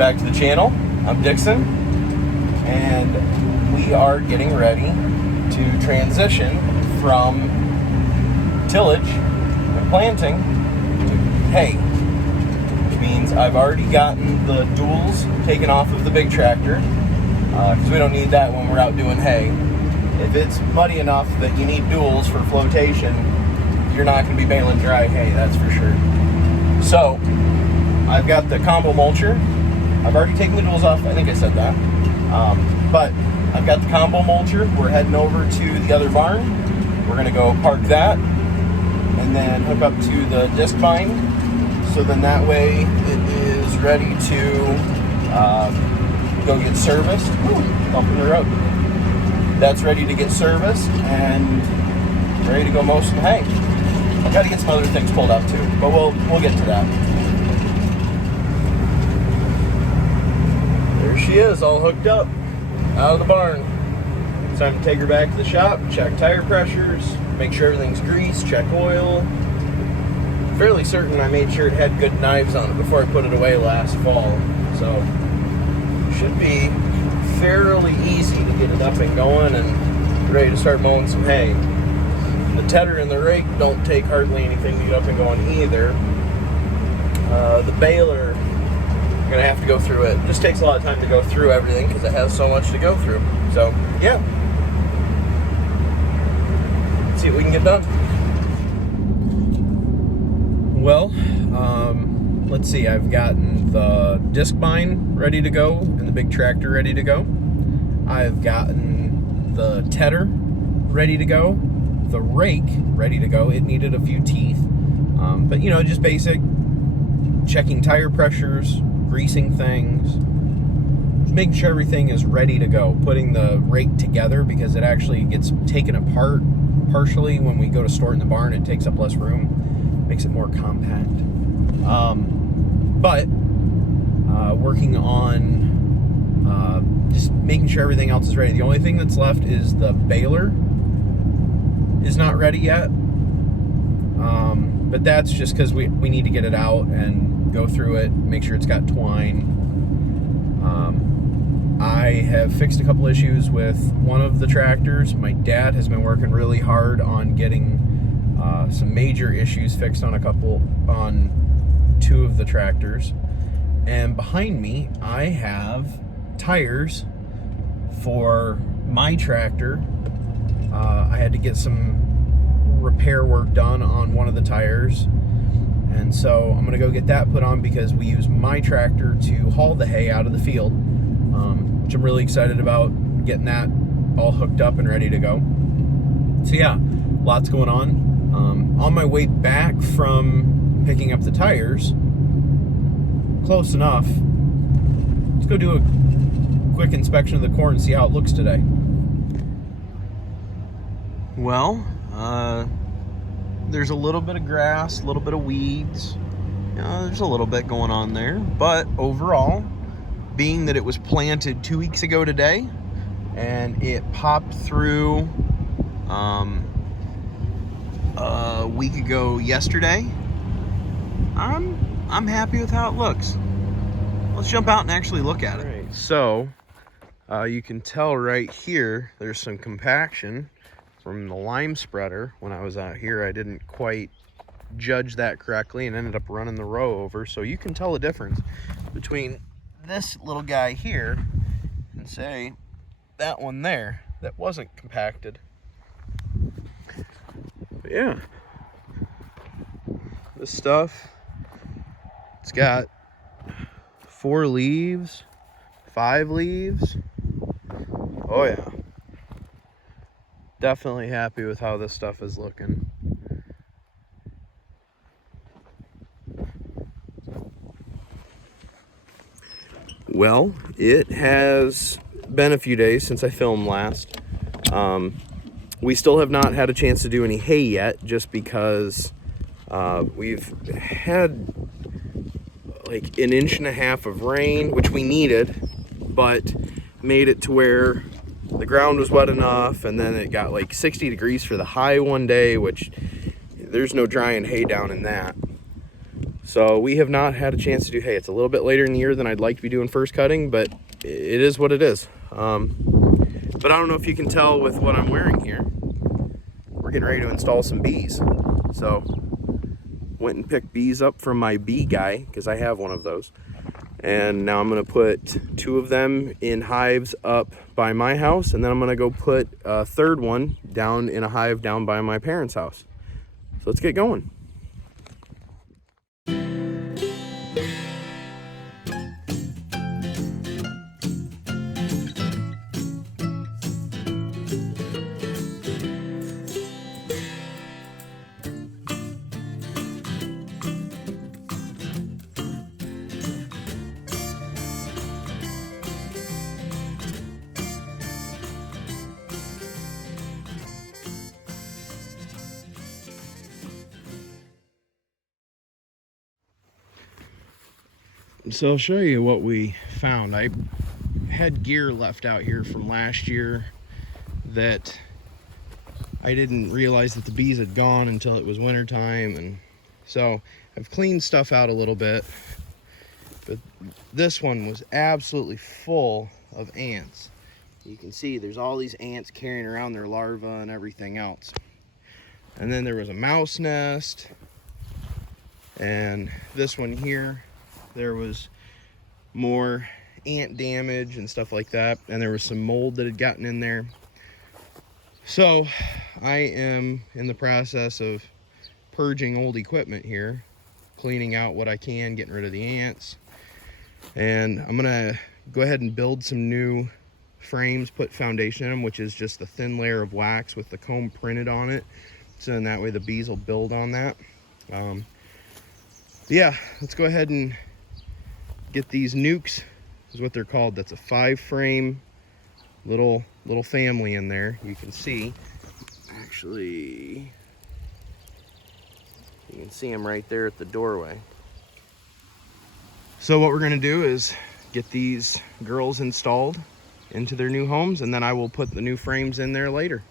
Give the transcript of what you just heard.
back to the channel. I'm Dixon, and we are getting ready to transition from tillage and planting to hay, which means I've already gotten the duals taken off of the big tractor, because we don't need that when we're out doing hay. If it's muddy enough that you need duals for flotation, you're not going to be baling dry hay, that's for sure. So I've got the combo mulcher. I've already taken the duals off. I think I said that. But I've got the combo mulcher. We're heading over to the other barn. We're going to go park that and then hook up to the disc bind. So then that way it is ready to go get serviced. Bump in the road. That's ready to get serviced and ready to go mow some hay. I've got to get some other things pulled out too, but we'll get to that. There she is, all hooked up, out of the barn. It's time to take her back to the shop, check tire pressures, make sure everything's greased, check oil. Fairly certain I made sure it had good knives on it before I put it away last fall. So, should be fairly easy to get it up and going and ready to start mowing some hay. The tedder and the rake don't take hardly anything to get up and going either. The baler, I'm gonna have to go through it. It just takes a lot of time to go through everything because it has so much to go through. So yeah, let's see what we can get done. Well, let's see. I've gotten the disc bind ready to go and the big tractor ready to go. I've gotten the tedder ready to go. The rake ready to go. It needed a few teeth, but you know, just basic checking tire pressures, greasing things, making sure everything is ready to go. Putting the rake together because it actually gets taken apart partially when we go to store it in the barn. It takes up less room, makes it more compact. But working on just making sure everything else is ready. The only thing that's left is the baler is not ready yet, but that's just because we need to get it out and go through it, make sure it's got twine. I have fixed a couple issues with one of the tractors. My dad has been working really hard on getting some major issues fixed on two of the tractors. And behind me I have tires for my tractor. I had to get some repair work done on one of the tires, and so I'm gonna go get that put on because we use my tractor to haul the hay out of the field, which I'm really excited about, getting that all hooked up and ready to go. So yeah, lots going on. On my way back from picking up the tires, close enough, let's go do a quick inspection of the corn and see how it looks today. Well, there's a little bit of grass, a little bit of weeds. You know, there's a little bit going on there. But overall, being that it was planted 2 weeks ago today, and it popped through a week ago yesterday, I'm happy with how it looks. Let's jump out and actually look at it. All right, so you can tell right here, there's some compaction from the lime spreader. When I was out here, I didn't quite judge that correctly and ended up running the row over. So you can tell the difference between this little guy here and say that one there that wasn't compacted. But yeah, this stuff, it's got 4 leaves, 5 leaves. Oh yeah, definitely happy with how this stuff is looking. Well, it has been a few days since I filmed last. We still have not had a chance to do any hay yet, just because we've had like 1.5 inches of rain, which we needed, but made it to where the ground was wet enough, and then it got like 60 degrees for the high one day, which there's no drying hay down in that. So we have not had a chance to do hay. It's a little bit later in the year than I'd like to be doing first cutting, but it is what it is. But I don't know if you can tell with what I'm wearing here. We're getting ready to install some bees. So went and picked bees up from my bee guy, because I have one of those. And now I'm gonna put 2 of them in hives up by my house, and then I'm gonna go put a 3rd one down in a hive down by my parents' house. So let's get going. So I'll show you what we found. I had gear left out here from last year that I didn't realize that the bees had gone until it was winter time, and so I've cleaned stuff out a little bit, but this one was absolutely full of ants. You can see there's all these ants carrying around their larvae and everything else. And then there was a mouse nest, and this one here, there was more ant damage and stuff like that, and there was some mold that had gotten in there. So I am in the process of purging old equipment here, cleaning out what I can, getting rid of the ants, and I'm gonna go ahead and build some new frames, put foundation in them, which is just a thin layer of wax with the comb printed on it, so in that way the bees will build on that. Yeah, let's go ahead and get these nukes, is what they're called. That's a 5-frame little family in there. You can see, actually, you can see them right there at the doorway. So what we're gonna do is get these girls installed into their new homes, and then I will put the new frames in there later.